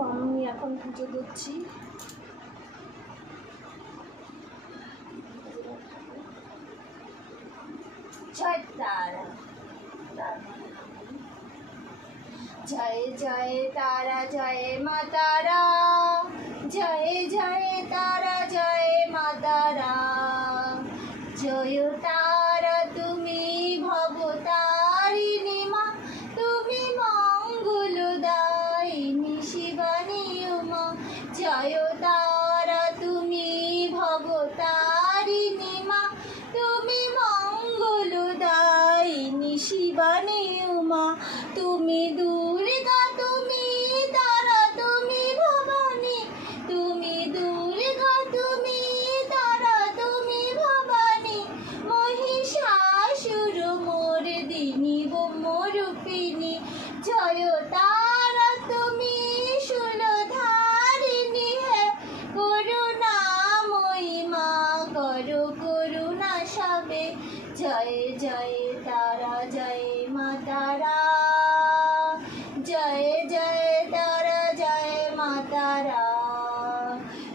দেখো আমি এখন পুজো দিচ্ছি। জয় তারা, জয় জয় তারা জয় মা তারা, জয় জয় তারা জয় মা তারা, জয় তারা তুমি ভবতারিণী মা, তুমি মঙ্গলদায়িনী শিবানী উমা, জয় তারা তুমি ভবতারিণী মা, তুমি মঙ্গলদায়িনী শিবানী উমা, তুমি দুর্গা তুমি তারা তুমি ভবানী, তুমি দুর্গা তুমি তারা তুমি ভবানী, মহিষাসুর মর্দিনী ব্রহ্মরূপিণী, জয় তারা তুমি শূলধারিণী হে, করুণাময়ী মা করো করুণা সবে, জয় জয় তারা জয় মা তারা, জয় জয় তারা জয় মা তারা,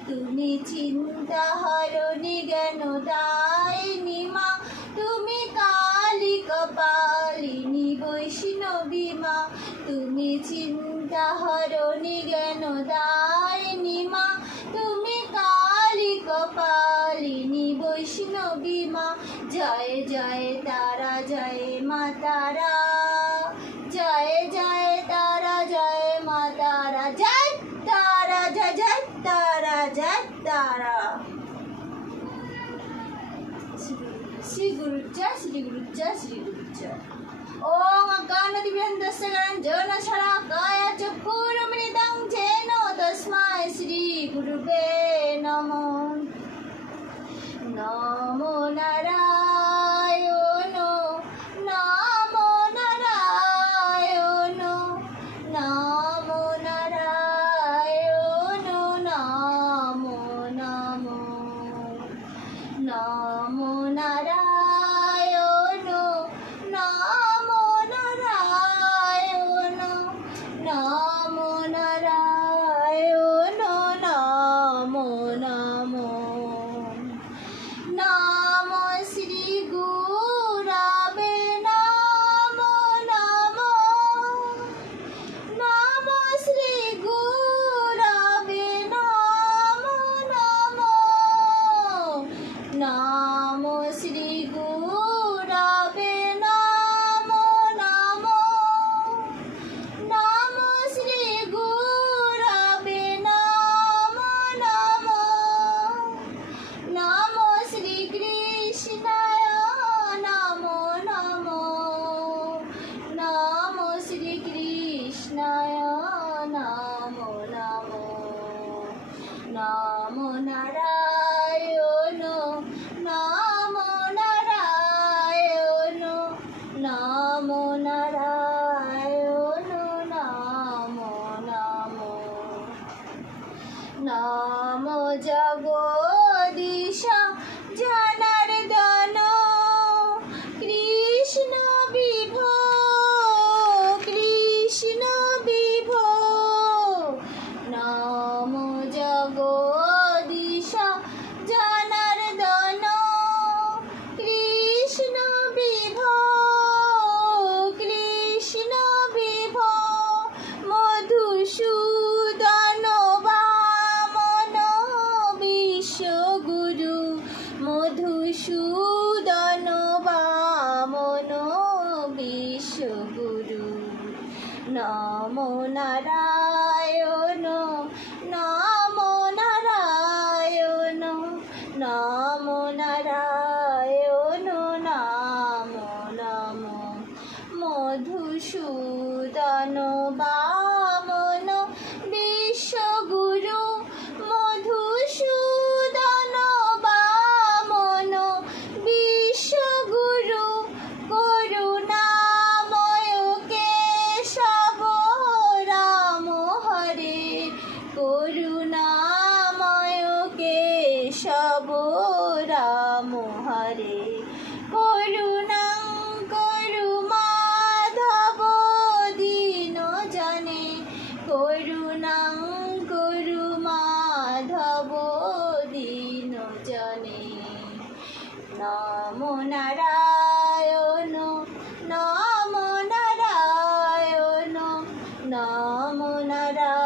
তুমি চিন্তা হরণী জ্ঞানদায়িনী মা, তুমি কালী কপালিনী বৈষ্ণবী মা, তুমি চিন্তা হরণী জ্ঞানদায়িনী মা, তুমি কালী কপালিনী বৈষ্ণবী মা, জয় জয় তারা জয় মা তারা, জয় জয় তারা জয় মা তারা, জয় তারা জয় জয় তারা জয় তারা। শ্রী গুরু জয়, শ্রী গুরু জয়, শ্রী গুরু জয়। ওং অজ্ঞানতিমিরন্ধস্য জ্ঞানাঞ্জনা শলাকায়া চক্ষুরুন্মিলিतं येन তস্मै শ্রী গুরুবে নমঃ। নমো নারায়ণ, নমো নারায়ণ, নমো নারায়ণ, নমো নমো, নমো নারায়ণ, নমো নারায়ণ, নমো নারায়ণ, নমো নমো, নমো শ্রী গুরবে নমো নমো, নমো শ্রী গুরবে নমো নমো, নমো শ্রী গুরবে নমো নমো, নমো শ্রী গুরবে নমো নমো, নমো শ্রী কৃষ্ণায় নমো নমো, নমো শ্রী কৃষ্ণায় নমো নমো, নমো নারায়ণ, নমো নারায়ণ, নমো নারায়ণ, নমো নমো, নমো জগদীশ জনার্দন, কৃষ্ণ বিভো, কৃষ্ণ বিভো, নমো জগদীশ জনার্দন, কৃষ্ণ বিভো, কৃষ্ণ বিভো, মধুসূদন বামন বিশ্বগুরু, মধুসূদন বামন বিশ্বগুরু, নমো নারায়ণ, নমো নারায়ণ, নমো নারায়ণ, নমো নমো, মধুসূদন বামন বিশ্বগুরু, মধুসূদন বামন বিশ্বগুরু, করুণাময় কেশব রাম হরে, করুণা রাম নারায়ণ।